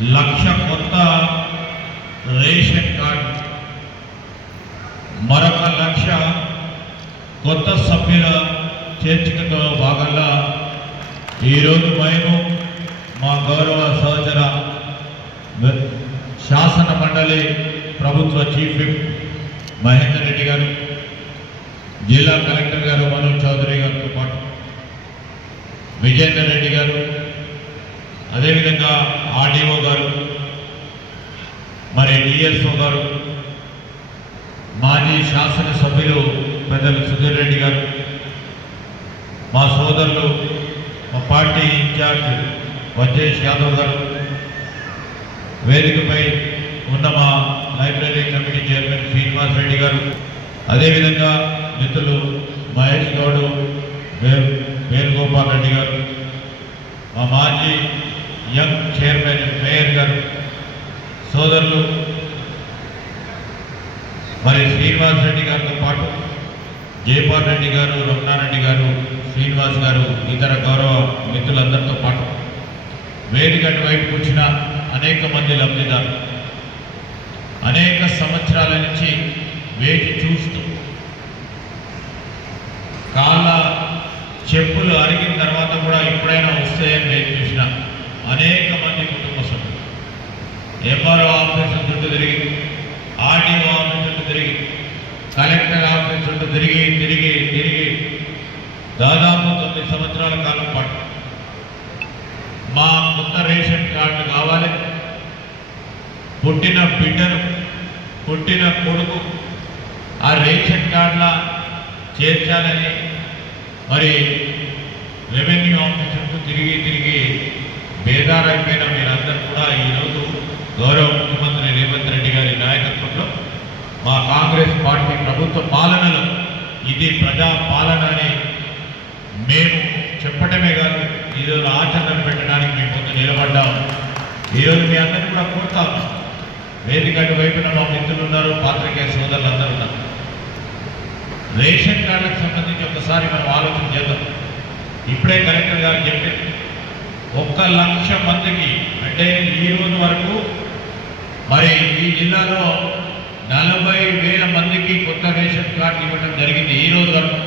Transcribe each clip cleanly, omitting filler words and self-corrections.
1,00,000 కొత్త ration card, మరొక 1,00,000 కొత్త సభ్యుల చేర్చికతో భాగంగా ఈరోజు మేము మా గౌరవ సహచర శాసన మండలి ప్రభుత్వ చీఫ్ విప్ మహేందర్ రెడ్డి గారు, జిల్లా కలెక్టర్ గారు మనోజ్ చౌదరి గారితో పాటు విజేందర్ రెడ్డి గారు, అదేవిధంగా ఆర్డీఓ గారు, మరి డిఎస్ఓ గారు, మాజీ శాసనసభ్యులు పెద్దలు సుధీర్ రెడ్డి గారు, మా సోదరులు మా పార్టీ ఇన్ఛార్జ్ వజేష్ యాదవ్ గారు, వేదికపై ఉన్న మా library committee chairman Srinivas Reddy గారు, అదేవిధంగా మిత్రులు మహేష్ గౌడ్, వేణుగోపాల్ రెడ్డి గారు, మా మాజీ యంగ్ చైర్మన్ మేయర్ గారు, సోదరులు మరి శ్రీనివాస్ రెడ్డి గారితో పాటు జయపాల్ రెడ్డి గారు, రమణారెడ్డి గారు, శ్రీనివాస్ గారు, ఇతర గౌరవ మిత్రులందరితో పాటు వేదిక వైపు వచ్చిన అనేక మంది లబ్ధిదారులు అనేక సంవత్సరాల నుంచి వేచి చూస్తూ కాళ్ళ చెప్పులు అరిగిన తర్వాత కూడా ఎప్పుడైనా వస్తాయని వేచి చూసిన అనేక మంది కుటుంబ సభ్యులు ఎంఆర్ఓ ఆఫీసు చుట్టూ తిరిగి, ఆర్డీఓ ఆఫీసు చుట్టూ తిరిగి, కలెక్టర్ ఆఫీసు చుట్టూ తిరిగి తిరిగి తిరిగి దాదాపు 9 సంవత్సరాల కాలం పాటు మా కొత్త రేషన్ కార్డు కావాలి, పుట్టిన బిడ్డను, పుట్టిన కొడుకు ఆ రేషన్ కార్డులా చేర్చాలని మరి రెవెన్యూ ఆఫీసర్కు తిరిగి తిరిగి బేదారైపోయిన మీరందరూ కూడా ఈరోజు గౌరవ ముఖ్యమంత్రి రేవంత్ రెడ్డి గారి నాయకత్వంలో మా కాంగ్రెస్ పార్టీ ప్రభుత్వ పాలనలో ఇది ప్రజా పాలన అని మేము చెప్పడమే కాదు, ఈరోజు ఆచరణ పెట్టడానికి మేము ముందు నిలబడ్డాం. ఈరోజు మీ అందరినీ కూడా కోరుతాం, వేదిక వైపున మా మిత్రులు ఉన్నారు, పాత్రికేయ సోదరులు అందరూ ఉన్నారు. రేషన్ కార్డులకు సంబంధించి ఒకసారి మనం ఆలోచన చేద్దాం. ఇప్పుడే కలెక్టర్ గారు చెప్పారు, 1,00,000 మందికి అంటే ఈ రోజు వరకు మరి ఈ జిల్లాలో 40,000 మందికి కొత్త రేషన్ కార్డు ఇవ్వడం జరిగింది. ఈ రోజు వరకు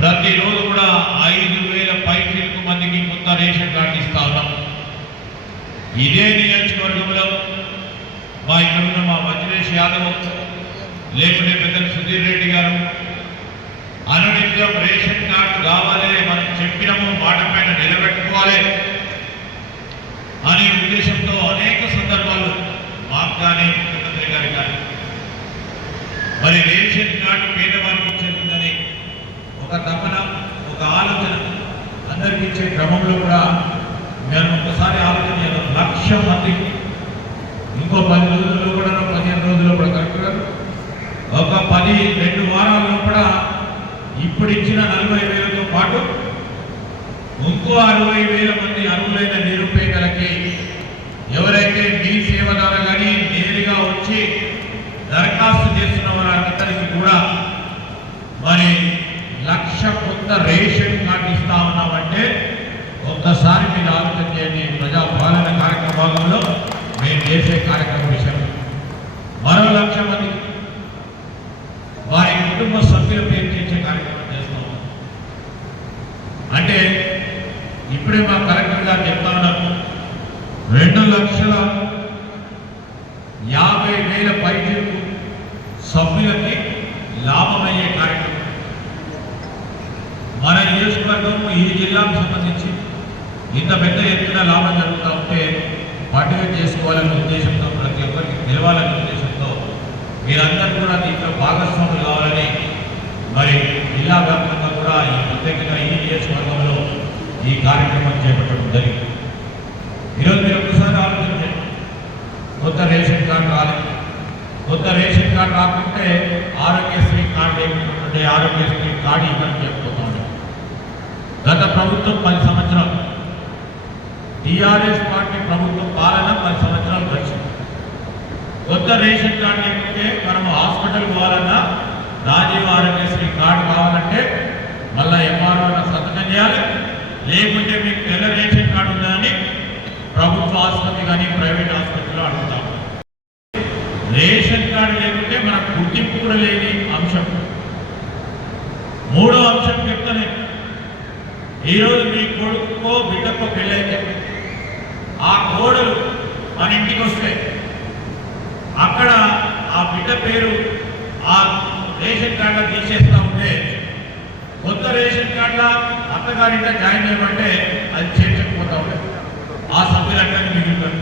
ప్రతిరోజు కూడా 5,000 పైచిలకు మందికి కొత్త రేషన్ కార్డు ఇస్తా ఉన్నాం. ఇదే నియోజకవర్గంలో మా ఇక్కడున్న మా వజేష్ యాదవ్, లేకుంటే పెద్దలు సుధీర్ రెడ్డి గారు అనునిత్యం రేషన్ కార్డు కావాలి, మనం చెప్పినము మాట పైన నిలబెట్టుకోవాలి అనే ఉద్దేశంతో అనేక సందర్భాలు మాకు కానీ ముఖ్యమంత్రి గారికి కానీ మరి రేషన్ కార్డు పేదవారికి ఇచ్చేందుకని ఒక తపన, ఒక ఆలోచన అందరికి ఇచ్చే క్రమంలో కూడా మేము ఒకసారి ఆలోచన చేద్దాం. 1,00,000 మందికి ఇంకో 10 రోజుల్లో కూడా 15 రోజుల్లో కూడా కరెక్ట్ గారు ఒక 2 వారాల్లో కూడా ఇప్పుడు ఇచ్చిన 40,000తో పాటు ఇంకో 60,000 మంది అర్హులైన నిరుపేదలకి ఎవరైతే మీ సేవ ద్వారా కానీ నేరుగా వచ్చి దరఖాస్తు చేస్తున్న వారందరికీ కూడా మరి 1,00,000 కొత్త రేషన్ కార్డు ఇస్తా ఉన్నామంటే ఒక్కసారి మీరు ఆలోచన చేయండి. ప్రజాపాలన కార్యక్రమంలో మేము చేసే కార్యక్రమం విషయం మరో 1,00,000 మంది వారి కుటుంబ సభ్యుల పేరు చేసే కార్యక్రమం చేస్తాం. అంటే ఇప్పుడే మా కలెక్టర్ గారు చెప్తా ఉన్నారు, 2,50,000 పైచిలకు సభ్యులకి లాభమయ్యే కార్యక్రమం మన నియోజకవర్గం ఈ జిల్లాకు సంబంధించి ఇంత పెద్ద ఎత్తున లాభం జరుగుతూ ఉంటే పండుగ చేసుకోవాలనే ఉద్దేశంతో, ప్రతి ఒక్కరికి తెలవాలనే ఉద్దేశంతో మీరందరూ కూడా దీంట్లో భాగస్వాములు కావాలని మరి జిల్లా వ్యాప్తంగా కూడా ఈ ప్రత్యేకంగా ఈ నియోజకవర్గంలో ఈ కార్యక్రమం చేపట్టడం జరిగింది. ఈరోజు మీరు ఒకసారి ఆలోచన చేయండి, కొత్త రేషన్ కార్డు రాలేదు. కొత్త రేషన్ కార్డు రాకుంటే ఆరోగ్యశ్రీ కార్డు లేకుంటే ఆరోగ్యశ్రీ కార్డు ఇవ్వని చెప్పుకుంటా ఉంటాం. గత ప్రభుత్వం 10 సంవత్సరాలు, టీఆర్ఎస్ పార్టీ ప్రభుత్వం పాలన 10 సంవత్సరాలు గడిచింది. కొత్త రేషన్ కార్డు లేకుంటే మనం హాస్పిటల్ పోవాలన్నా రాజీవ్ ఆరోగ్యశ్రీ కార్డు కావాలంటే మళ్ళీ ఎంఆర్ఓ సంతకం చేయాలి, లేకుంటే మీకు తెల్ల రేషన్ కార్డు ఉందని ప్రభుత్వ ఆసుపత్రి కానీ ప్రైవేట్ ఆసుపత్రిలో అడుగుతాం. రేషన్ కార్డు లేకుంటే మనకు గుర్తింపు కూడా లేని అంశం. మూడో అంశం చెప్తానే, ఈరోజు మీ కొడుకో బిడ్డకో పెళ్ళైతే ఆ కోడలు మన ఇంటికి వస్తే అక్కడ ఆ బిడ్డ పేరు ఆ రేషన్ కార్డులో తీసేస్తా ఉంటే కొత్త రేషన్ కార్డులో అత్తగారింట జాయిన్ చేయమంటే అది చేర్చకపోతా ఉండే ఆ సభ్యులందరినీ మిగులుతారు.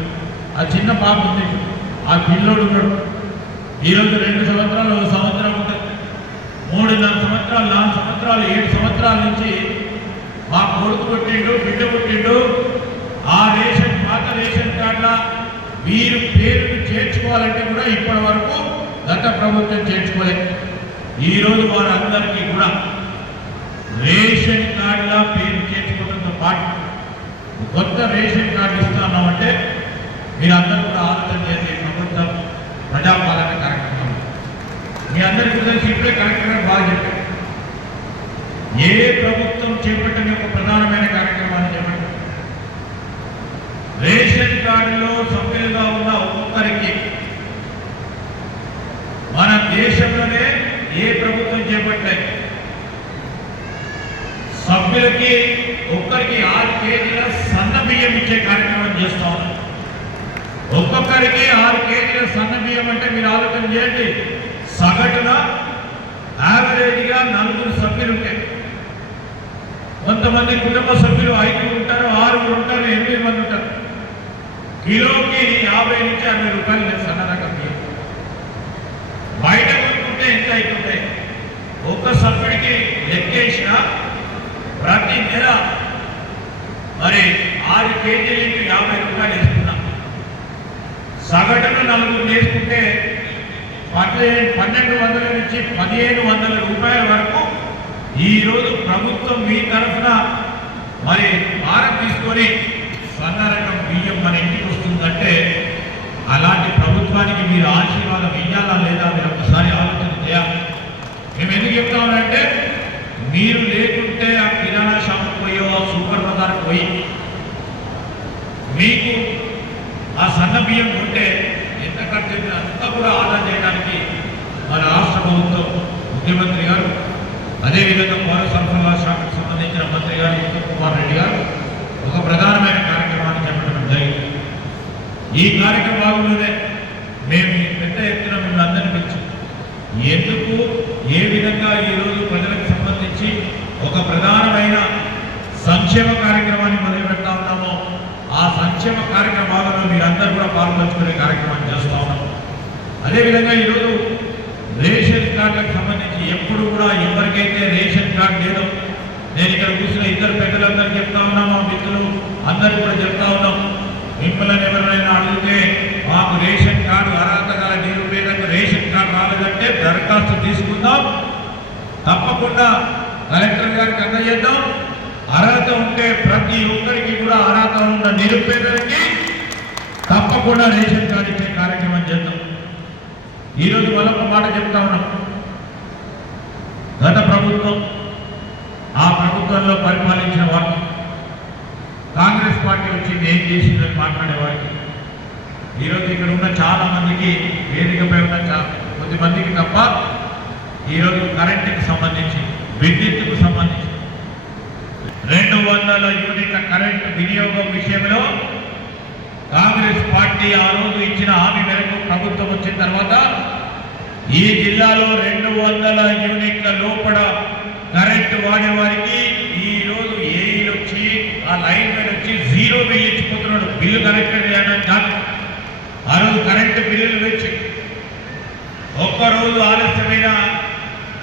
ఆ చిన్న పాప ఉంది, ఆ పిల్లోడు ఉన్నాడు, ఈరోజు 2 సంవత్సరాలు 1 సంవత్సరం ఉంటుంది, 3.5 సంవత్సరాలు 4 సంవత్సరాలు 7 సంవత్సరాల నుంచి మా కొడుకు పుట్టిండు బిడ్డ పుట్టిండు ఆ రేషన్ పాత రేషన్ కార్డుల వీరు పేరును చేర్చుకోవాలంటే కూడా ఇప్పటి వరకు గత ప్రభుత్వం చేర్చుకోలేదు. ఈరోజు వారందరికీ కూడా రేషన్ కార్డుల పేరు చేర్చుకోవడంతో పాటు కొత్త రేషన్ కార్డు ఇస్తున్నామంటే మీరందరూ కూడా ఆలోచన చేసి ప్రభుత్వం ప్రజాపాలన కార్యక్రమం మీ అందరికీ తెలిసి ఇప్పుడే కార్యక్రమం బాగా చెప్పారు. ఏ ప్రభుత్వం చేపట్టని ఒక ప్రధానమైన కార్యక్రమాన్ని చేపట్టారు. రేషన్ కార్డులో సభ్యులుగా ఉన్న ఒక్కొక్కరికి మన దేశంలోనే ఏ ప్రభుత్వం చేపట్టాయి సభ్యులకి ఒక్కరికి 6 కేజీల సన్న బియ్యం ఇచ్చే కార్యక్రమం చేస్తా ఉన్నాం. ఒక్కొక్కరికి 6 కేజీల సన్న బియ్యం అంటే మీరు ఆలోచన చేయండి, సగటున యావరేజ్గా 4 సభ్యులు ఉంటాయి. కొంతమంది కుటుంబ సభ్యులు 5 ఉంటారు, 6 ఉంటారు, 8 మంది ఉంటారు. కిలోకి 50 నుంచి 60 రూపాయలు సన్న రకం బియ్యం. బయట కొనుక్కుంటే ఎంత అవుతుంటాయి? ఒక్క సభ్యుడికి లెక్కేసిన ప్రతి నెల మరి 6 కేజీలకి 50 రూపాయలు వేసుకున్నాం. సగటున 4 వేసుకుంటే 1200 నుంచి 1500 రూపాయల వరకు ఈరోజు ప్రభుత్వం మీ తరఫున మరి భారం తీసుకొని సన్న రకం బియ్యం మన ఇంటికి వస్తుందంటే అలాంటి ప్రభుత్వానికి మీరు ఆశీర్వాదం ఇవ్వాలా లేదా మీరు ఒకసారి ఆలోచన చేయాలి. మేము ఎందుకు చెప్తామంటే మీరు లేకుంటే ఆ కిరాణా షాప్ పోయో ఆ సూపర్ బజార్కి పోయి మీకు ఆ సన్న బియ్యం ఉంటే ఎంత ఖర్చు అంతా కూడా ఆదా చేయడానికి మన రాష్ట్ర ప్రభుత్వం ముఖ్యమంత్రి గారు అదేవిధంగా పౌర సరఫరాల శాఖకు సంబంధించిన మంత్రి గారు ఉత్తమ్ కుమార్ రెడ్డి గారు ఒక ప్రధానమైన కార్యక్రమాన్ని చేపట్టడం జరిగింది. ఈ కార్యక్రమ భాగంలోనే మేము పెద్ద ఎత్తున మిమ్మల్ని అందరినీ పిలిచి ఎందుకు ఏ విధంగా ఈరోజు ప్రజలకు సంబంధించి ఒక ప్రధానమైన సంక్షేమ కార్యక్రమాన్ని మొదలు పెడతా ఉన్నామో ఆ సంక్షేమ కార్యక్రమ భాగంలో మీరందరూ కూడా పాల్పంచుకునే కార్యక్రమాన్ని చేస్తూ ఉన్నాం. అదేవిధంగా ఈరోజు రేషన్ కార్డులకు సంబంధించి ఎప్పుడు కూడా ఎవరికైతే రేషన్ కార్డు లేదో నేను ఇక్కడ కూర్చున్న ఇద్దరు పెద్దలందరికీ చెప్తా ఉన్నాం, మా మిత్రులు అందరూ కూడా చెప్తా ఉన్నాం, మిమ్మల్ని ఎవరైనా అడిగితే మాకు రేషన్ కార్డు అర్హత గల నిరుపేదకు రేషన్ కార్డు రాలేదంటే దరఖాస్తు తీసుకుందాం, తప్పకుండా కలెక్టర్ గారికి అందజేద్దాం. అర్హత ఉంటే ప్రతి ఒక్కరికి కూడా అర్హత ఉన్న నిరుపేదలకి తప్పకుండా రేషన్ కార్డు ఇచ్చే కార్యక్రమం చేద్దాం. ఈరోజు మరొక మాట చెప్తా ఉన్నాం, గత ప్రభుత్వం ఆ ప్రభుత్వంలో పరిపాలించిన వారికి కాంగ్రెస్ పార్టీ వచ్చింది ఏం చేసిందని మాట్లాడేవారికి ఈరోజు ఇక్కడ ఉన్న చాలా మందికి వేదికపై ఉన్న కొద్ది మందికి తప్ప ఈరోజు కరెంటుకి సంబంధించి విద్యుత్తుకు సంబంధించి 200 యూనిట్ల కరెంటు వినియోగం విషయంలో కాంగ్రెస్ పార్టీ ఆ రోజు ఇచ్చిన హామీ మేరకు ప్రభుత్వం వచ్చిన తర్వాత ఈ జిల్లాలో 200 యూనిట్ల లోపల కరెంటు వాడేవారికి ఈ రోజు ఏఈలు వచ్చి ఆ లైన్ మీద వచ్చి 0 బిల్లు ఇచ్చిపోతున్నాడు. బిల్లు కరెక్ట్ చేయడానికి కాదు, ఆ రోజు కరెంటు బిల్లులు వచ్చి ఒక్కరోజు ఆలస్యమైన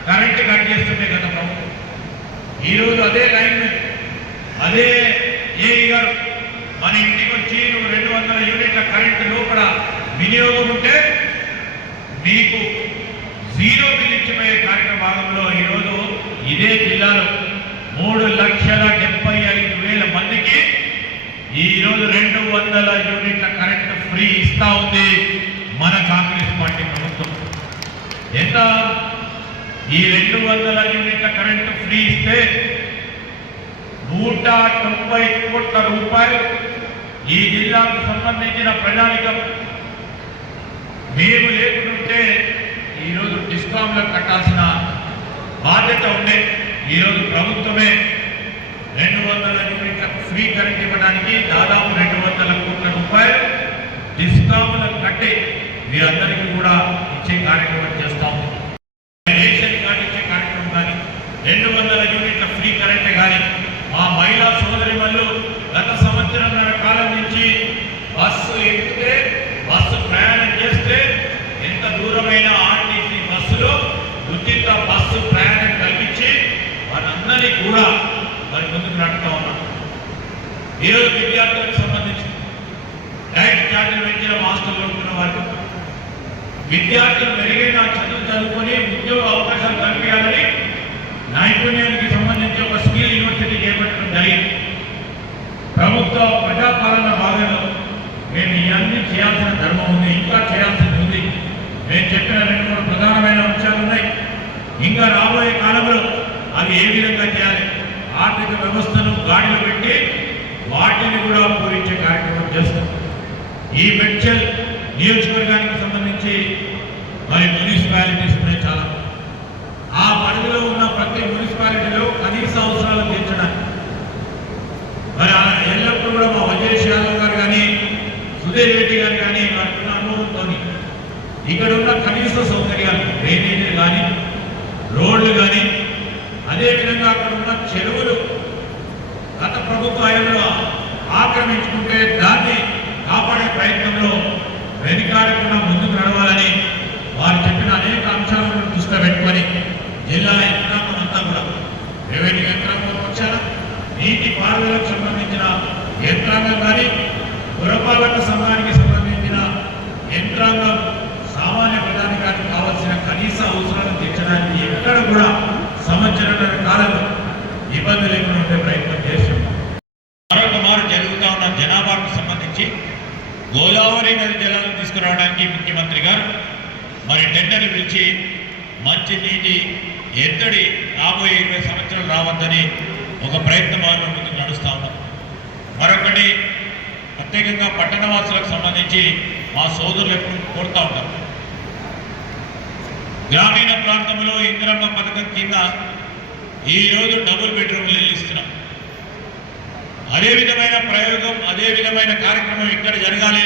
కరెంటు కట్ చేస్తుండే గత ప్రభుత్వం. ఈరోజు అదే లైన్ మీద అదే ఏఈ గారు మన ఇంటికి వచ్చి నువ్వు 200 యూనిట్ల కరెంటు లోపల వినియోగం ఉంటే మీకు 0 బిల్లు ఇచ్చిపోయే కార్యక్రమ భాగంలో ఈరోజు ఇదే జిల్లాలో 3,75,000 మందికి ఈరోజు 200 యూనిట్ల కరెంటు ఫ్రీ ఇస్తా ఉంది మన కాంగ్రెస్ పార్టీ ప్రభుత్వం. ఎంత ఈ 200 యూనిట్ల కరెంటు ఫ్రీ ఇస్తే 190 కోట్ల రూపాయలు ఈ జిల్లాకు సంబంధించిన ప్రజానికం మేము లేకుంటే ఈరోజు డిస్కాంలకు కట్టాల్సిన బాధ్యత ఉండే. ఈరోజు ప్రభుత్వమే 200 యూనిట్ల ఫ్రీ కరెంట్ ఇవ్వడానికి దాదాపు 200 కోట్ల రూపాయలు డిస్కాంలకు కట్టి మీరందరికీ కూడా ఇచ్చే కార్యక్రమం చేస్తాం. రేషన్ కార్డు ఇచ్చే కార్యక్రమం కానీ 200 యూనిట్ల ఫ్రీ కరెంటే కానీ మా మహిళా సోదరిమణులు గత సంవత్సరంన్నర కాలం నుంచి బస్సు ఎక్కితే బస్సు ప్రయాణం చేస్తే ఎంత దూరమైన ఆర్టీసీ బస్సులో ఉచిత బస్సు ప్రయాణం కల్పించి వారందరినీ కూడా మరి ముందుకు నడుపుతా ఉన్నాం. ఈరోజు విద్యార్థులకు సంబంధించి డైరెక్ట్ ఛార్జీలు పెంచిన హాస్టల్లో ఉంటున్న వారికి విద్యార్థులు మెరుగైన చదువుకొని ఉద్యోగ అవకాశాలు కల్పించాలని నైపుణ్యానికి సంబంధించి ఒక స్కిల్ యూనివర్సిటీ చేపట్టడం జరిగింది. ప్రభుత్వ ప్రజాపాలన భాగంలో మేము ఇవన్నీ చేయాల్సిన ధర్మం ఉంది, ఇంకా చేయాల్సింది ఉంది. నేను చెప్పిన 2-3 ప్రధానమైన అంశాలు ఉన్నాయి. ఇంకా రాబోయే కాలంలో అవి ఏ విధంగా చేయాలి, ఆర్థిక వ్యవస్థను గాడిలో పెట్టి వాటిని కూడా పూరించే కార్యక్రమం చేస్తాం. ఈ మెడ్చల్ నియోజకవర్గానికి సంబంధించి మరి మున్సిపాలిటీస్ ఉన్నాయి చాలా. ఆ పరిధిలో ఉన్న ప్రతి మున్సిపాలిటీలో కనీస అవసరాలు తీర్చడానికి మరి ఎల్లప్పుడూ కూడా మా వజేష్ యాదవ్ గారు కానీ సుధీర్ రెడ్డి గారు కానీ వారికి అనుభవంతో ఇక్కడ ఉన్న కనీస సౌకర్యాలు డ్రైనేజీలు కానీ రోడ్లు కానీ అదేవిధంగా అక్కడ ఉన్న చెరువులు గత ప్రభుత్వ హయాంలో ఆక్రమించుకుంటే దాన్ని కాపాడే ప్రయత్నంలో వెనుకాడకుండా ముందుకు నడవాలని వారు చెప్పిన అనేక అంశాలను దృష్టిలో పెట్టుకొని జిల్లా యంత్రాంగం అంతా కూడా రెవెన్యూ యంత్రాంగం పక్షాన నీటి పారుదలకు సంబంధించిన యంత్రాంగం కానీ పురపాలక సంఘానికి సంబంధించిన యంత్రాంగం సామాన్య ప్రజానికానికి కావాల్సిన కనీస అవసరాలను తీర్చడానికి ఎక్కడ కూడా సంవత్సరాల కాలంలో ఇబ్బంది లేకుండా ఉండే ప్రయత్నం చేస్తున్నాం. మరొక మారు జరుగుతూ ఉన్న జనాభాకు సంబంధించి గోదావరి నది జలాలను తీసుకురావడానికి ముఖ్యమంత్రి గారు మరి టెండర్లు పిలిచి మంచి నీటి ఎద్దడి రాబోయే 20 సంవత్సరాలు రావద్దని ఒక ప్రయత్నం ముందుకు నడుస్తూ ఉన్నాం. మరొకటి ప్రత్యేకంగా పట్టణవాసులకు సంబంధించి మా సోదరులు ఎప్పుడు కోరుతూ ఉంటారు. గ్రామీణ ప్రాంతంలో ఇందిరమ్మ పథకం కింద ఈరోజు డబుల్ బెడ్రూమ్లు ఇస్తున్నాం. అదే విధమైన ప్రయోగం అదే విధమైన కార్యక్రమం ఇక్కడ జరగాలి.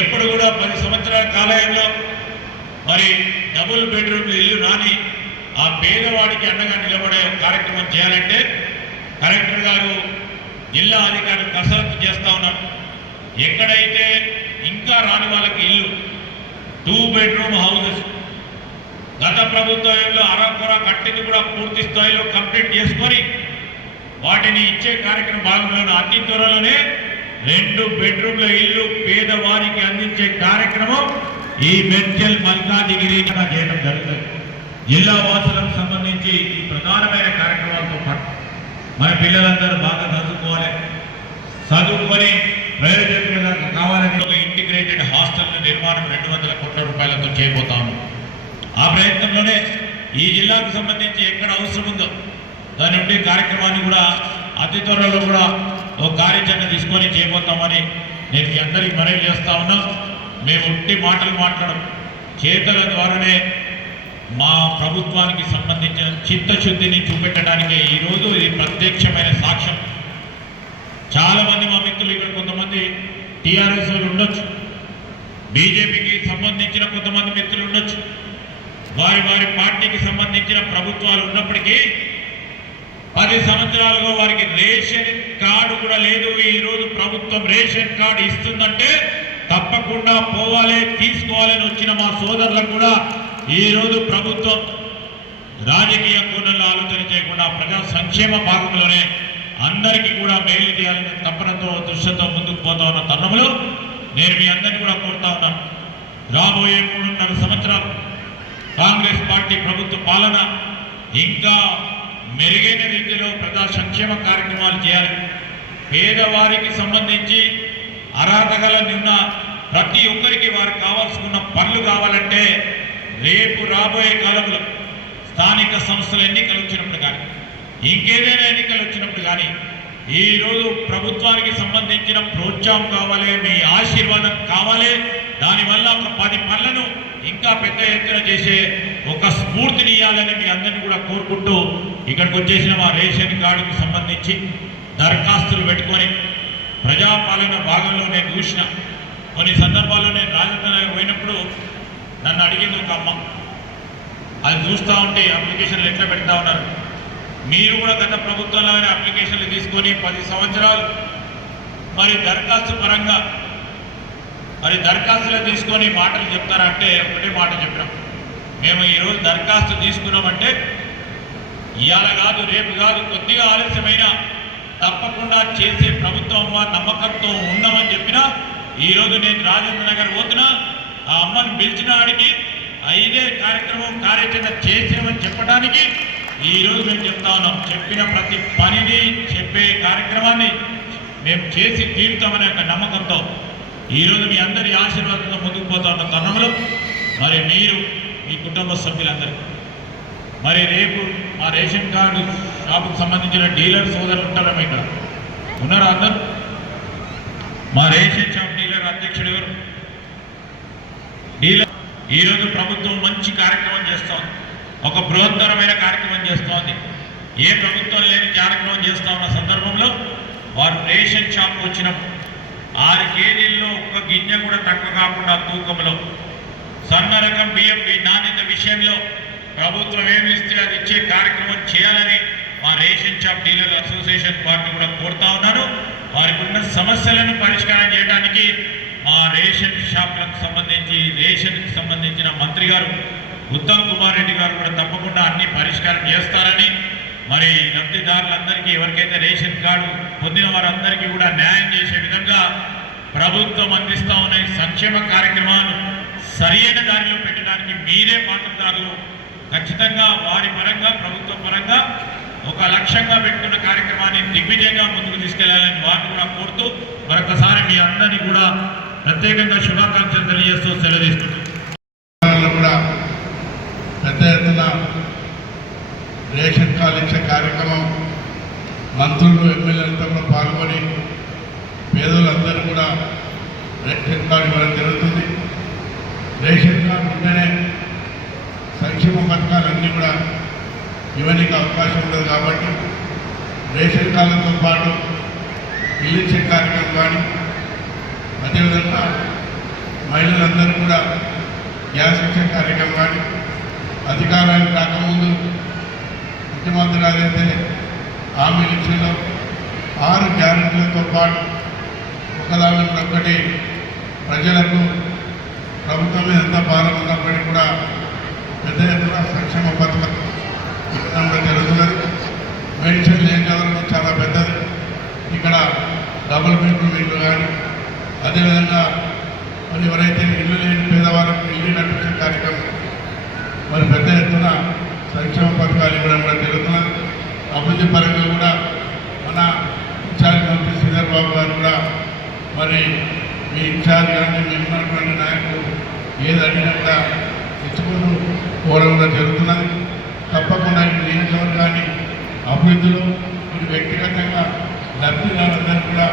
ఎప్పుడు కూడా 10 సంవత్సరాల కాలంలో మరి డబుల్ బెడ్రూమ్లు ఇల్లు రాని ఆ పేదవాడికి అండగా నిలబడే కార్యక్రమం చేయాలంటే కలెక్టర్ గారు జిల్లా అధికారులు కసరత్తు చేస్తూ ఉన్నారు. ఎక్కడైతే ఇంకా రాని వాళ్ళకి ఇల్లు 2 బెడ్రూమ్ హౌసెస్ గత ప్రభుత్వంలో అరకొర కట్టింది కూడా పూర్తి స్థాయిలో కంప్లీట్ చేసుకొని వాటిని ఇచ్చే కార్యక్రమం భాగంలో అతి త్వరలోనే 2 బెడ్రూమ్ల ఇల్లు పేదవారికి అందించే కార్యక్రమం ఈ మెడ్చల్ మల్కాజిగిరి చేయడం జరుగుతుంది. జిల్లా వాసులకు సంబంధించి ఈ ప్రధానమైన కార్యక్రమాలతో పాటు మన పిల్లలందరూ బాగా చదువుకొని ప్రయోజకులుగా కావాలని ఒక ఇంటిగ్రేటెడ్ హాస్టల్ నిర్మాణం 200 కోట్ల రూపాయలతో చేయబోతాము. ఆ ప్రయత్నంలోనే ఈ జిల్లాకు సంబంధించి ఎక్కడ అవసరం ఉందో దాని నుండి కార్యక్రమాన్ని కూడా అతి త్వరలో కూడా ఒక కార్యాచరణ తీసుకొని చేయబోతామని నేను మీ అందరికీ మనవి చేస్తా ఉన్నాం. మేము ఉట్టి మాటలు మాట్లాడడం చేతల ద్వారానే మా ప్రభుత్వానికి సంబంధించిన చిత్తశుద్ధిని చూపెట్టడానికి ఈరోజు ఇది ప్రత్యక్షమైన సాక్ష్యం. చాలామంది మా మిత్రులు ఇక్కడ కొంతమంది టీఆర్ఎస్ వాళ్ళు ఉండొచ్చు, బీజేపీకి సంబంధించిన కొంతమంది మిత్రులు ఉండొచ్చు, వారి వారి పార్టీకి సంబంధించిన ప్రభుత్వాలు ఉన్నప్పటికీ 10 సంవత్సరాలుగా వారికి రేషన్ కార్డు కూడా లేదు. ఈరోజు ప్రభుత్వం రేషన్ కార్డు ఇస్తుందంటే తప్పకుండా పోవాలి, తీసుకోవాలని వచ్చిన మా సోదరులకు కూడా ఈరోజు ప్రభుత్వం రాజకీయ కోణంలో ఆలోచన చేయకుండా ప్రజా సంక్షేమ భాగంలోనే అందరికీ కూడా మేలు చేయాలని తపనతో దృష్టితో ముందుకు పోతా ఉన్న తరుణంలో నేను మీ అందరినీ కూడా కోరుతా ఉన్నాను. రాబోయే 3.5 సంవత్సరాలు కాంగ్రెస్ పార్టీ ప్రభుత్వ పాలన ఇంకా మెరుగైన రీతిలో ప్రజా సంక్షేమ కార్యక్రమాలు చేయాలి. పేదవారికి సంబంధించి అర్హత గల నిన్న ప్రతి ఒక్కరికి వారికి కావాల్సుకున్న పనులు కావాలంటే రేపు రాబోయే కాలంలో స్థానిక సంస్థల ఎన్నికలు వచ్చినప్పుడు కానీ ఇంకేదైనా ఎన్నికలు వచ్చినప్పుడు కానీ ఈరోజు ప్రభుత్వానికి సంబంధించిన ప్రోత్సాహం కావాలి, మీ ఆశీర్వాదం కావాలి. దానివల్ల ఒక 10 పనులను ఇంకా పెద్ద ఎత్తున చేసే ఒక స్ఫూర్తిని ఇవ్వాలని మీ అందరినీ కూడా కోరుకుంటూ ఇక్కడికి వచ్చేసిన మా రేషన్ కార్డుకు సంబంధించి దరఖాస్తులు పెట్టుకొని ప్రజాపాలన భాగంలో నేను చూసిన కొన్ని సందర్భాల్లో నేను రాజధాని పోయినప్పుడు నన్ను అడిగింది ఒక అమ్మ, అది చూస్తూ ఉంటే అప్లికేషన్లు ఎట్లా పెడతా ఉన్నారు, మీరు కూడా గత ప్రభుత్వంలోనే అప్లికేషన్లు తీసుకొని 10 సంవత్సరాలు మరి దరఖాస్తు పరంగా మరి దరఖాస్తులు తీసుకొని మాటలు చెప్తారంటే ఒకటే మాట చెప్పినాం, మేము ఈరోజు దరఖాస్తు తీసుకున్నామంటే ఇవాళ కాదు రేపు కాదు కొద్దిగా ఆలస్యమైనా తప్పకుండా చేసే ప్రభుత్వం నమ్మకంతో ఉన్నామని చెప్పినా ఈరోజు నేను రాజేంద్ర నగర్ పోతున్నా, ఆ అమ్మని పిలిచిన ఆడికి 5వ కార్యక్రమం కార్యాచరణ చేసామని చెప్పడానికి ఈరోజు మేము చెప్తా ఉన్నాం. చెప్పిన ప్రతి పనిని చెప్పే కార్యక్రమాన్ని మేము చేసి తీరుతామనే ఒక నమ్మకంతో ఈరోజు మీ అందరి ఆశీర్వాదంతో ముందుకు పోతా ఉన్న తరుణంలో మరి మీరు మీ కుటుంబ సభ్యులందరూ మరి రేపు మా రేషన్ కార్డు షాపుకు సంబంధించిన డీలర్ సోదరులు ఉంటారా ఇక్కడ ఉన్నారా అందరూ? మా రేషన్ షాప్ డీలర్ అధ్యక్షుడు ఎవరు? డీలర్ ఈరోజు ప్రభుత్వం మంచి కార్యక్రమం చేస్తోంది, ఒక బృహత్తరమైన కార్యక్రమం చేస్తోంది. ఏ ప్రభుత్వం లేని కార్యక్రమం చేస్తూ ఉన్న సందర్భంలో వారు రేషన్ షాప్ వచ్చినప్పుడు 6 కేజీల్లో ఒక్క గింజ కూడా తక్కువ కాకుండా తూకంలో సన్న రకం బియ్యం నాణ్యత విషయంలో ప్రభుత్వం ఏమి ఇస్తే అది ఇచ్చే కార్యక్రమం చేయాలని మా రేషన్ షాప్ డీలర్ అసోసియేషన్ వారిని కూడా కోరుతా ఉన్నాను. వారికి ఉన్న సమస్యలను పరిష్కారం చేయడానికి మా రేషన్ షాప్లకు సంబంధించి రేషన్కి సంబంధించిన మంత్రి గారు ఉత్తమ్ కుమార్ రెడ్డి గారు కూడా తప్పకుండా అన్ని పరిష్కారం చేస్తారని, మరి లబ్ధిదారులందరికీ ఎవరికైతే రేషన్ కార్డు పొందిన వారందరికీ కూడా న్యాయం చేసే విధంగా ప్రభుత్వం అందిస్తూ ఉన్న సంక్షేమ కార్యక్రమాలు సరైన దారిలో పెట్టడానికి మీరే పాత్రదారులు. ఖచ్చితంగా వారి పరంగా ప్రభుత్వ పరంగా ఒక లక్ష్యంగా పెట్టుకున్న కార్యక్రమాన్ని దిగ్విజయంగా ముందుకు తీసుకెళ్లాలని వారిని కూడా కోరుతూ మరొకసారి మీ అందరినీ కూడా ప్రత్యేకంగా శుభాకాంక్షలు తెలియజేస్తూ సెలవు తీసుకుంటున్నాను. పెద్ద ఎత్తున రేషన్ కార్డు ఇచ్చే కార్యక్రమం మంత్రులు ఎమ్మెల్యేలతో కూడా పాల్గొని పేదలందరూ కూడా రేషన్ కార్డు ఇవ్వడం జరుగుతుంది. రేషన్ కార్డు ఉంటేనే సంక్షేమ పథకాలన్నీ కూడా ఇవ్వడానికి అవకాశం ఉండదు కాబట్టి రేషన్ కార్డులతో పాటు ఇల్లు ఇచ్చే కార్యక్రమం కానీ అదేవిధంగా మహిళలందరూ కూడా గ్యాస్ ఇచ్చే కార్యక్రమం కానీ అధికారానికి రాకముందు ముఖ్యమంత్రి గారైతే హామీ ఇచ్చిన 6 గ్యారెంటీలతో పాటు ఒకదాని ఒకటి ప్రజలకు ప్రభుత్వం మీద ఎంత భారం ఉన్నప్పటికీ కూడా పెద్ద ఎత్తున సంక్షేమ పథకం జరుగుతున్నది. మెడిసిన్ లేని చదవడం చాలా పెద్దది. ఇక్కడ డబుల్ బెడ్రూమ్ ఇల్లు కానీ అదేవిధంగా మరి ఎవరైతే ఇల్లు లేని పేదవాళ్ళకు ఇల్లు నడిపించే కార్యక్రమం మరి పెద్ద ఎత్తున సంక్షేమ పథకాలు ఇవ్వడం కూడా జరుగుతున్నది. అభివృద్ధి పరంగా కూడా మన ఇన్ఛార్జ్ మంత్రి శ్రీధర్ బాబు గారు కూడా మరి మీ ఇన్ఛార్జ్ కానీ మేము ఉన్నటువంటి నాయకులు ఏది అడిగినా కూడా ఇచ్చుకుంటూ పోవడం కూడా జరుగుతున్నది. తప్పకుండా ఈ నియోజకవర్గాన్ని అభివృద్ధిలో మీరు వ్యక్తిగతంగా లబ్ధిదారులందరూ కూడా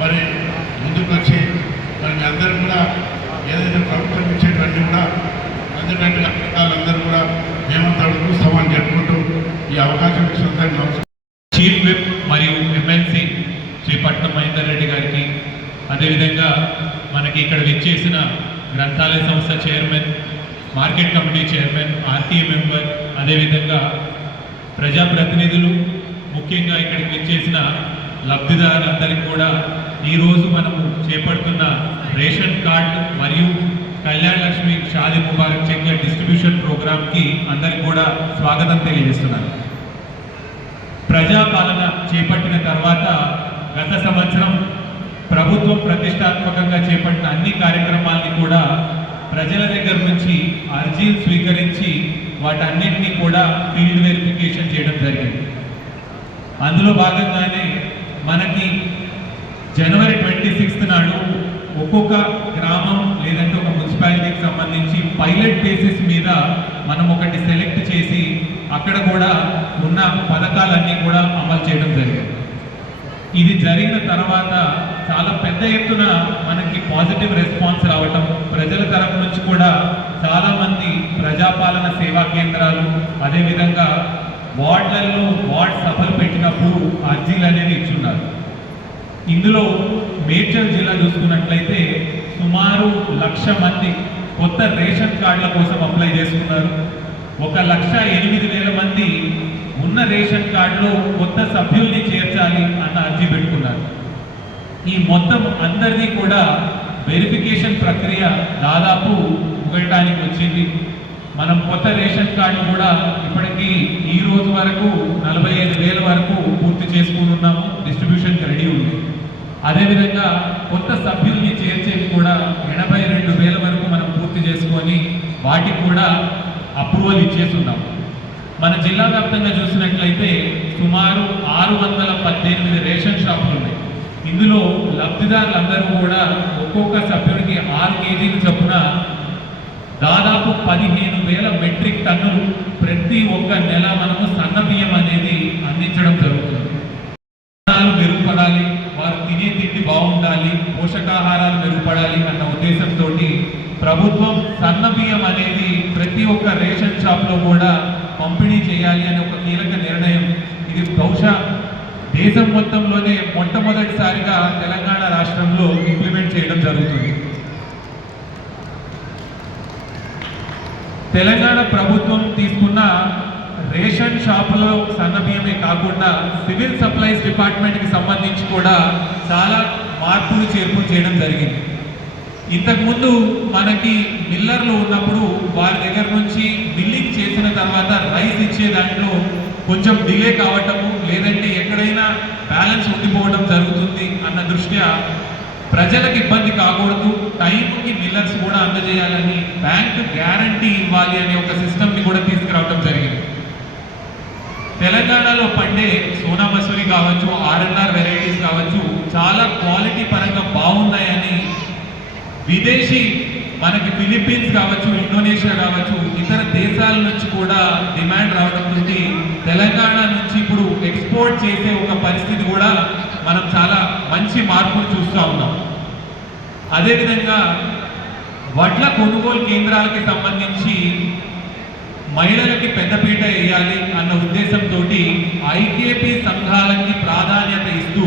మరి ముందుకు వచ్చి మరి మీ అందరూ కూడా ఏదైతే ప్రభుత్వం ఇచ్చేటువంటి కూడా అందుకంటే వాళ్ళందరూ కూడా మేమంతా చూస్తామని చెప్పుకుంటూ ఈ అవకాశం ఇచ్చినందుకు నమస్కారం. చీఫ్ విప్ మరియు ఎమ్మెల్సీ శ్రీ పట్నం మహేందర్ రెడ్డి గారికి, అదేవిధంగా మనకి ఇక్కడ విచ్చేసిన గ్రంథాలయ సంస్థ chairman, market committee chairman, RTA member, అదేవిధంగా ప్రజాప్రతినిధులు, ముఖ్యంగా ఇక్కడికి విచ్చేసిన లబ్ధిదారులందరికీ కూడా ఈరోజు మనము చేపడుతున్న రేషన్ కార్డు మరియు కళ్యాణ్ లక్ష్మి షాదీ ముబారక్ చెక్ల డిస్ట్రిబ్యూషన్ ప్రోగ్రామ్కి అందరికి కూడా స్వాగతం తెలియజేస్తున్నాను. ప్రజాపాలన చేపట్టిన తర్వాత గత సంవత్సరం ప్రభుత్వం ప్రతిష్టాత్మకంగా చేపట్టిన అన్ని కార్యక్రమాలని కూడా ప్రజల దగ్గర నుంచి అర్జీలు స్వీకరించి వాటన్నింటినీ కూడా ఫీల్డ్ వెరిఫికేషన్ చేయడం జరిగింది. అందులో భాగంగానే మనకి జనవరి 26 నాడు ఒక్కొక్క గ్రామం లేదంటే ఒక మున్సిపాలిటీకి సంబంధించి పైలట్ బేసిస్ మీద మనం ఒకటి సెలెక్ట్ చేసి అక్కడ కూడా ఉన్న పథకాలన్నీ కూడా అమలు చేయడం జరిగింది. ఇది జరిగిన తర్వాత చాలా పెద్ద ఎత్తున మనకి పాజిటివ్ రెస్పాన్స్ రావటం, ప్రజల తరపు నుంచి కూడా చాలామంది ప్రజాపాలన సేవా కేంద్రాలు, అదేవిధంగా వార్డులలో వార్డ్ సభలు పెట్టినప్పుడు అర్జీలు అనేది ఇచ్చున్నారు. ఇందులో మేడ్చల్ జిల్లా చూసుకున్నట్లయితే సుమారు 1,00,000 మంది కొత్త రేషన్ కార్డుల కోసం అప్లై చేసుకున్నారు. 1,08,000 మంది ఉన్న రేషన్ కార్డులో కొత్త సభ్యుల్ని చేర్చాలి అన్న అర్జీ పెట్టుకున్నారు. ఈ మొత్తం అందరిది కూడా వెరిఫికేషన్ ప్రక్రియ దాదాపు ముగటానికి వచ్చింది. మనం కొత్త రేషన్ కార్డు కూడా ఇప్పటికీ ఈ రోజు వరకు 45,000 వరకు పూర్తి చేసుకుని ఉన్నాము, డిస్ట్రిబ్యూషన్కి రెడీ ఉంది. అదేవిధంగా కొత్త సభ్యుల్ని చేర్చేది కూడా 82,000 వరకు మనం పూర్తి చేసుకొని వాటికి కూడా అప్రూవల్ ఇచ్చేస్తున్నాము. మన జిల్లా వ్యాప్తంగా చూసినట్లయితే సుమారు 618 రేషన్ షాపులు ఉన్నాయి. ఇందులో లబ్ధిదారులందరూ కూడా ఒక్కొక్క సభ్యుడికి 6 కేజీలు చొప్పున దాదాపు 15,000 మెట్రిక్ టన్నులు ప్రతి ఒక్క నెల మనము సన్న బియ్యం అనేది అందించడం జరుగుతుంది. మెరుగుపడాలి, వారు తినే తిండి బాగుండాలి, పోషకాహారాలు మెరుగుపడాలి అన్న ఉద్దేశంతో ప్రభుత్వం సన్న బియ్యం అనేది ప్రతి ఒక్క రేషన్ షాప్లో కూడా పంపిణీ చేయాలి అనే ఒక కీలక నిర్ణయం. ఇది బహుశా దేశం మొత్తంలోనే మొట్టమొదటిసారిగా తెలంగాణ రాష్ట్రంలో ఇంప్లిమెంట్ చేయడం జరుగుతుంది. తెలంగాణ ప్రభుత్వం తీసుకున్న రేషన్ షాపులో సన్న బియ్యమే కాకుండా సివిల్ సప్లైస్ డిపార్ట్మెంట్కి సంబంధించి కూడా చాలా మార్పులు చేర్పులు చేయడం జరిగింది. ఇంతకుముందు మనకి మిల్లర్లు ఉన్నప్పుడు వారి దగ్గర నుంచి మిల్లింగ్ చేసిన తర్వాత రైస్ ఇచ్చే దాంట్లో కొంచెం డిలే కావటము, లేదంటే ఎక్కడైనా బ్యాలెన్స్ ఉండిపోవడం జరుగుతుంది అన్న దృష్ట్యా ప్రజలకు ఇబ్బంది కాకూడదు, టైంకి మిల్లర్స్ కూడా అందజేయాలని, బ్యాంక్ గ్యారంటీ ఇవ్వాలి అనే ఒక సిస్టమ్ని కూడా తీసుకురావడం జరిగింది. తెలంగాణలో పండే సోనా మసూరి కావచ్చు, ఆర్ఎన్ఆర్ వెరైటీస్ కావచ్చు, చాలా క్వాలిటీ పరంగా బాగున్నాయని విదేశీ మనకి ఫిలిప్పీన్స్ కావచ్చు, ఇండోనేషియా కావచ్చు, ఇతర దేశాల నుంచి కూడా డిమాండ్ రావడంతో తెలంగాణ నుంచి ఇప్పుడు ఎక్స్పోర్ట్ చేసే ఒక పరిస్థితి కూడా మనం చాలా మంచి మార్పులు చూస్తూ ఉన్నాం. అదేవిధంగా వడ్ల కొనుగోలు కేంద్రాలకి సంబంధించి మహిళలకి పెద్దపీట వేయాలి అన్న ఉద్దేశంతో ఐకేపీ సంఘాలకి ప్రాధాన్యత ఇస్తూ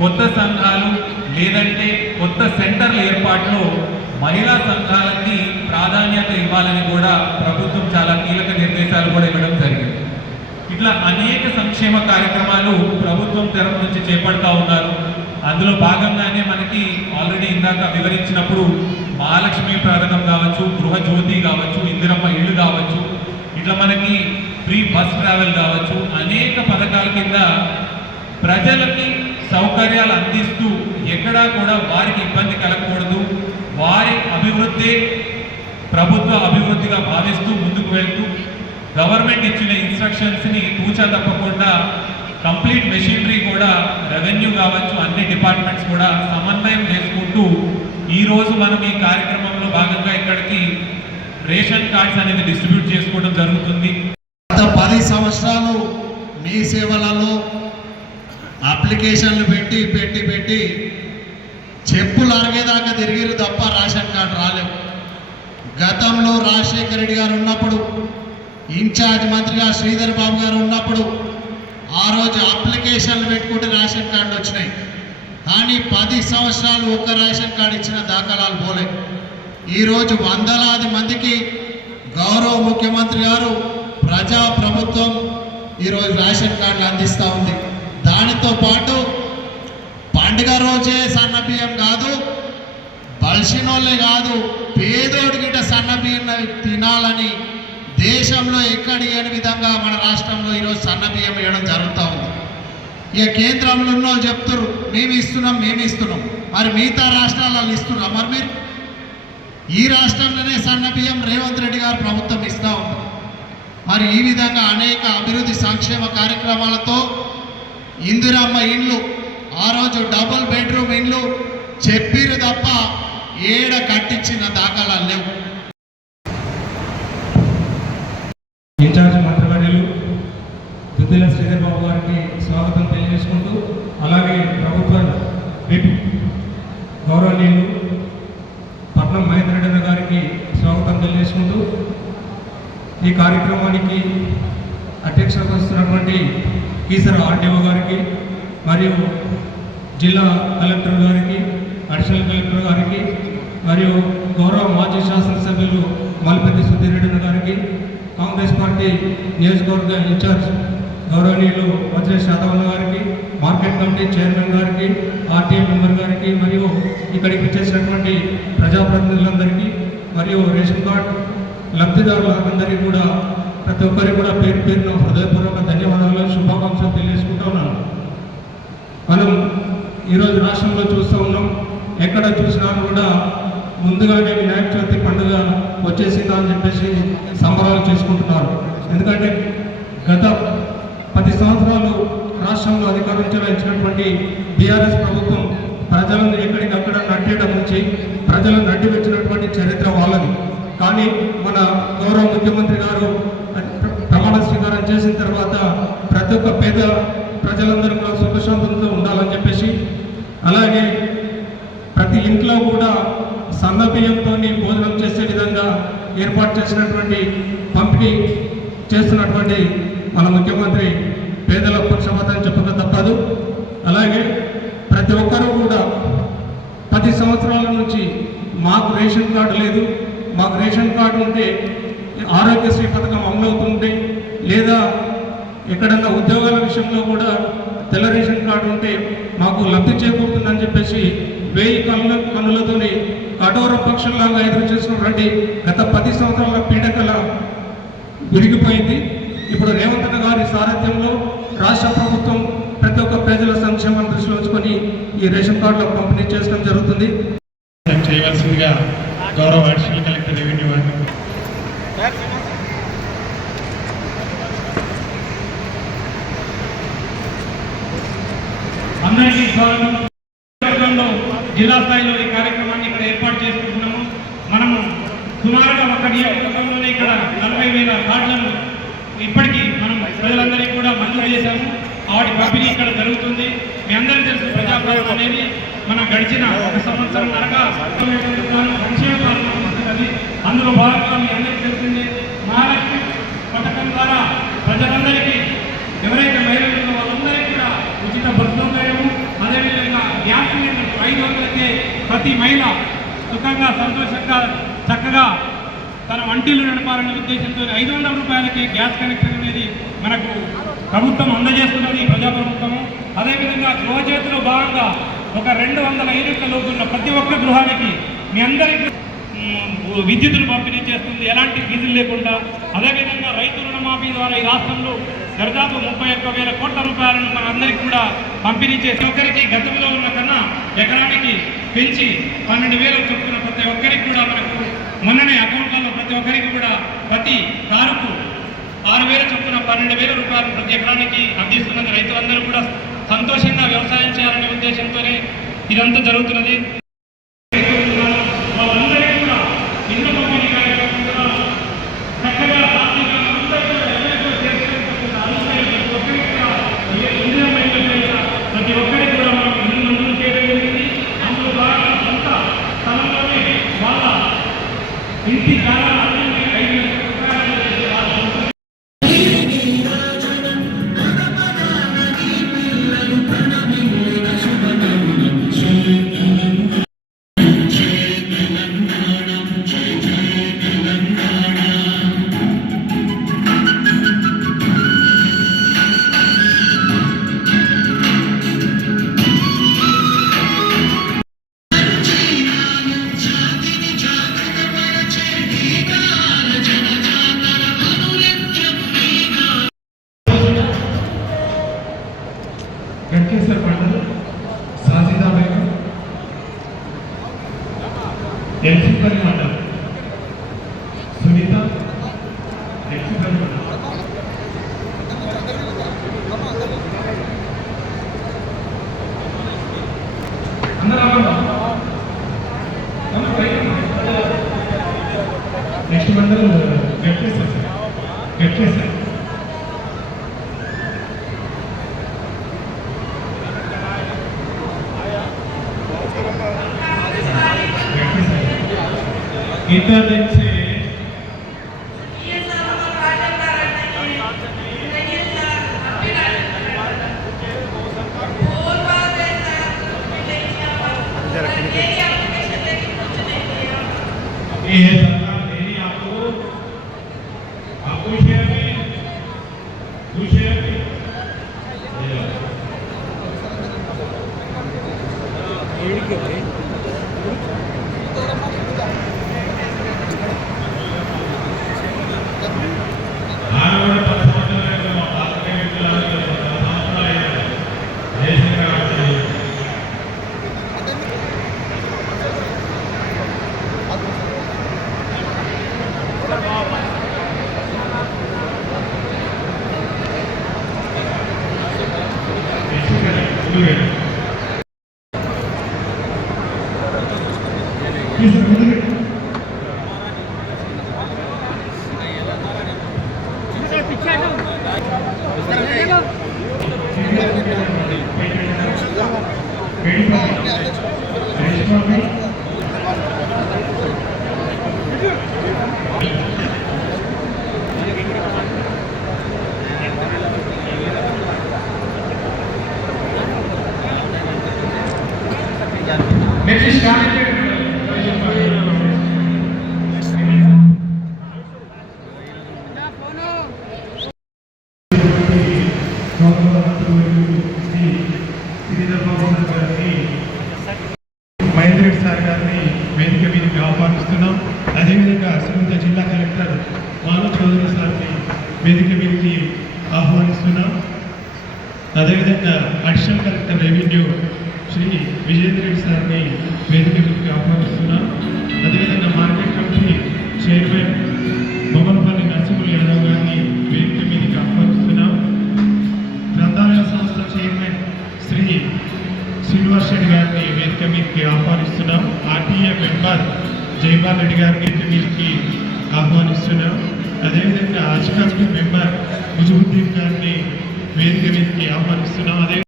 కొత్త సంఘాలు లేదంటే కొత్త సెంటర్ల ఏర్పాటులో మహిళా సంఘాలకి ప్రాధాన్యత ఇవ్వాలని కూడా ప్రభుత్వం చాలా కీలక నిర్దేశాలు కూడా ఇవ్వడం జరిగింది. ఇట్లా అనేక సంక్షేమ కార్యక్రమాలు ప్రభుత్వం తరఫు నుంచి చేపడతా ఉన్నారు. అందులో భాగంగానే మనకి ఆల్రెడీ ఇందాక వివరించినప్పుడు మహాలక్ష్మి పథకం కావచ్చు, గృహజ్యోతి కావచ్చు, ఇందిరమ్మ ఇళ్ళు కావచ్చు, ఇట్లా మనకి ఫ్రీ బస్ ట్రావెల్ కావచ్చు, అనేక పథకాల కింద ప్రజలకి సౌకర్యాలు అందిస్తూ ఎక్కడా కూడా వారికి ఇబ్బంది కలగకూడదు, వారి అభివృద్ధి ప్రభుత్వ అభివృద్ధిగా భావిస్తూ ముందుకు వెళ్తూ గవర్నమెంట్ ఇచ్చిన ఇన్స్ట్రక్షన్స్ని తూచా తప్పకుండా కంప్లీట్ మెషినరీ కూడా రెవెన్యూ కావచ్చు అన్ని డిపార్ట్మెంట్స్ కూడా సమన్వయం చేసుకుంటూ ఈరోజు మనం ఈ కార్యక్రమంలో భాగంగా ఇక్కడికి రేషన్ కార్డ్స్ అనేది డిస్ట్రిబ్యూట్ చేసుకోవడం జరుగుతుంది. గత 10 సంవత్సరాలు మీ సేవలలో అప్లికేషన్లు పెట్టి చెప్పులు అరిగేదాకా తిరిగిరు తప్ప రేషన్ కార్డు రాలేవు. గతంలో రాజశేఖర రెడ్డి గారు ఉన్నప్పుడు, ఇన్ఛార్జ్ మంత్రిగా శ్రీధర్ బాబు గారు ఉన్నప్పుడు ఆ రోజు అప్లికేషన్లు పెట్టుకుంటే రేషన్ కార్డు వచ్చినాయి. కానీ 10 సంవత్సరాలు ఒక్క రేషన్ కార్డు ఇచ్చిన దాఖలాలు పోలే. ఈరోజు వందలాది మందికి గౌరవ ముఖ్యమంత్రి గారు ప్రజాప్రభుత్వం ఈరోజు రేషన్ కార్డులు అందిస్తూ ఉంది. దానితో పాటు పండుగ రోజే సన్న బియ్యం కాదు, బలిసినోళ్ళే కాదు, పేదోడి గిట్ట సన్న బియ్యం తినాలని దేశంలో ఎక్కడ ఇవ్వని విధంగా మన రాష్ట్రంలో ఈరోజు సన్న బియ్యం ఇవ్వడం జరుగుతూ ఉంది. ఇక కేంద్రంలో ఉన్న వాళ్ళు చెప్తారు మేము ఇస్తున్నాం, మరి మిగతా రాష్ట్రాలలో ఇస్తున్నాం. మరి మీరు ఈ రాష్ట్రంలోనే సన్న బియ్యం రేవంత్ రెడ్డి గారు ప్రభుత్వం ఇస్తూ ఉంది. మరి ఈ విధంగా అనేక అభివృద్ధి సంక్షేమ కార్యక్రమాలతో ఇందిరమ్మ ఇండ్లు, ఆ రోజు డబుల్ బెడ్రూమ్ ఇండ్లు చెప్పిరు తప్ప ఏడ కట్టించిన దాఖలాలు లేవు. ఇన్ఛార్జ్ మంత్రివర్యులు దుద్దిల శ్రీధర్ బాబు గారికి స్వాగతం తెలియజేసుకుంటూ, అలాగే గౌరవనీయులు పట్నం మహేందర్ రెడ్డి గారికి స్వాగతం తెలియజేసుకుంటూ ఈ కార్యక్రమానికి అధ్యక్షత వహిస్తున్నటువంటి కీసర ఆర్డీఓ గారికి మరియు జిల్లా కలెక్టర్ గారికి, అడిషనల్ కలెక్టర్ గారికి మరియు గౌరవ మాజీ శాసనసభ్యులు మల్పెద్ది సుధీర్ రెడ్డి గారికి, కాంగ్రెస్ పార్టీ నియోజకవర్గ ఇన్ఛార్జ్ గౌరవనీయులు వజ్రేష్ యాదవ్ గారికి, మార్కెట్ కమిటీ చైర్మన్ గారికి, ఆర్టీఏ మెంబర్ గారికి మరియు ఇక్కడికి చేసినటువంటి ప్రజాప్రతినిధులందరికీ మరియు రేషన్ కార్డ్ లబ్ధిదారులందరికీ కూడా ప్రతి ఒక్కరికి కూడా పేరు పేరున హృదయపూర్వక ధన్యవాదాలు, శుభాకాంక్షలు తెలియజేసుకుంటూ ఉన్నాను. మనం ఈరోజు రాష్ట్రంలో చూస్తూ ఉన్నాం, ఎక్కడ చూసినా కూడా ముందుగానే వినాయక చవితి పండుగ వచ్చేసిందా అని చెప్పేసి సంబరాలు చేసుకుంటున్నారు. ఎందుకంటే గత 10 సంవత్సరాలు రాష్ట్రంలో అధికారం చెలాయించినటువంటి బీఆర్ఎస్ ప్రభుత్వం ప్రజలను ఎక్కడికక్కడ నట్టేయడం నుంచి ప్రజలను నడ్డివచ్చినటువంటి చరిత్ర వాళ్ళది. కానీ మన గౌరవ ముఖ్యమంత్రి గారు ప్రమాణ స్వీకారం చేసిన తర్వాత ప్రతి ఒక్క పేద ప్రజలందరూ కూడా సుఖశాంతంతో ఉండాలని చెప్పేసి, అలాగే ప్రతి ఇంట్లో కూడా సన్న బియ్యంతో భోజనం చేసే విధంగా ఏర్పాటు చేసినటువంటి పంపిణీ చేస్తున్నటువంటి మన ముఖ్యమంత్రి పేదల పక్షపాతం చెప్పక తప్పదు. అలాగే ప్రతి ఒక్కరూ కూడా 10 సంవత్సరాల నుంచి మాకు రేషన్ కార్డు లేదు, మాకు రేషన్ కార్డు ఉంటే ఆరోగ్యశ్రీ పథకం అమలవుతుంటే, లేదా ఎక్కడన్నా ఉద్యోగాల విషయంలో కూడా తెల్ల రేషన్ కార్డు ఉంటే మాకు లబ్ధి చేకూరుతుందని చెప్పేసి 1000 కన్నులతోని కఠోర పక్షంలాగా ఎదురు చేసినటువంటి గత 10 సంవత్సరాల పీడకల విరిగిపోయింది. ఇప్పుడు రేవంత్ అన్న గారి సారథ్యంలో రాష్ట్ర ప్రభుత్వం ప్రతి ఒక్క ప్రజల సంక్షేమం దృష్టిలో ఉంచుకొని ఈ రేషన్ కార్డుల పంపిణీ చేయడం జరుగుతుంది. చేయవలసిందిగా గౌరవ అడిషనల్ కలెక్టర్ రెవెన్యూ వారిని అందరికీ స్వాగతం. జిల్లా స్థాయిలో ఈ కార్యక్రమాన్ని ఇక్కడ ఏర్పాటు చేసుకుంటున్నాము. మనము సుమారుగా ఒక నియోజకవర్గంలోనే ఇక్కడ 40,000 కార్డులను ఇప్పటికీ మనం ప్రజలందరికీ కూడా మంజూరు చేశాము. వాటి పంపిణీ ఇక్కడ జరుగుతుంది. మీ అందరికీ తెలుసు, ప్రజాపాలన అనేది మనం గడిచిన 1 సంవత్సరంన్నరగా సంక్షేమ పాలన వస్తున్నది. అందులో భాగంగా మీ అందరికీ తెలిసింది, మహాలక్ష్మి పథకం ద్వారా ప్రజలందరికీ ఎవరైతే మహిళలు ఉన్నారో వాళ్ళందరికీ కూడా ఉచిత బస్సు సౌకర్యము, అదేవిధంగా గ్యాస్ సిలిండర్ 500కే ప్రతి మహిళ సుఖంగా సంతోషంగా చక్కగా తన వంటిల్లు నడపాలనే ఉద్దేశంతో 500 రూపాయలకే గ్యాస్ కనెక్షన్ అనేది మనకు ప్రభుత్వం అందజేస్తున్నది, ప్రజాప్రభుత్వము. అదేవిధంగా గృహజ్యోతిలో భాగంగా ఒక 200 యూనిట్ల లోపు ఉన్న ప్రతి ఒక్క గృహానికి మీ అందరికీ విద్యుత్తును పంపిణీ చేస్తుంది, ఎలాంటి ఫీజులు లేకుండా. అదేవిధంగా రైతు రుణమాఫీ ద్వారా ఈ రాష్ట్రంలో దాదాపు 31,000 కోట్ల రూపాయలను మన అందరికీ కూడా పంపిణీ చేసి ఒకరికి గతంలో ఉన్న కన్నా ఎకరానికి పెంచి 12,000 చొప్పున ప్రతి ఒక్కరికి కూడా మనకు మొన్ననే అకౌంట్లలో ప్రతి ఒక్కరికి కూడా ప్రతి కారుకు 6,000 చొప్పున 12,000 రూపాయలు ప్రతి ఎకరానికి అందిస్తున్నది. రైతులందరూ కూడా సంతోషంగా వ్యవసాయం చేయాలనే ఉద్దేశంతోనే ఇదంతా జరుగుతున్నది. వాళ్ళందరికీ కూడా ఇల్లు పంపిణీ కార్యక్రమం కూడా చక్కగా ప్రతి ఒక్కరికి కూడా మనం ఇల్లు మంజూరు చేయడం జరిగింది. అందులో భాగంగా సొంత స్థలంలోనే వాళ్ళ ఇంటి కాలాలు 5 లక్షల రూపాయలు గట్కేశ్వర్ మండల్ సాజిదా బేగం, ఎల్సిపల్లి మండల్ సునీత, ఎల్సిపల్లి మండల్ నెక్స్ట్ మండల్ గట్కేశ్వర్ గట్కేశ్వర్ कितना दिन से ये सरकार दे रही आपको शेयर में कुछ शेयर में మహేంద్ర రెడ్డి సార్ గారిని వేదిక మీదకి ఆహ్వానిస్తున్నాం. అదేవిధంగా శ్రీమతి జిల్లా కలెక్టర్ మాను చౌదరి సార్ని వేదిక మీదకి ఆహ్వానిస్తున్నాం. అదేవిధంగా additional collector revenue Shri Vijendra Reddy సార్ని వేదిక మీదకి ఆహ్వానిస్తున్నాం. అదేవిధంగా market committee chairman Bommalapalli Narasimhulu Yadav గారిని వేదిక మీదకి ఆహ్వానిస్తున్నాం. గ్రంథాలయ సంస్థ చైర్మన్ శ్రీ శ్రీనివాస్ రెడ్డి గారిని వేదిక మీదకి ఆహ్వానిస్తున్నాం. ఆర్టీఏ మెంబర్ జైపాల్ రెడ్డి గారిని వేదిక మీదకి ఆహ్వానిస్తున్నాం. అదేవిధంగా ఆజ్ కమిటీ మెంబర్ ముజుబుద్దీన్ గారిని వేదిక మీదకి ఆహ్వానిస్తున్నాం. అదే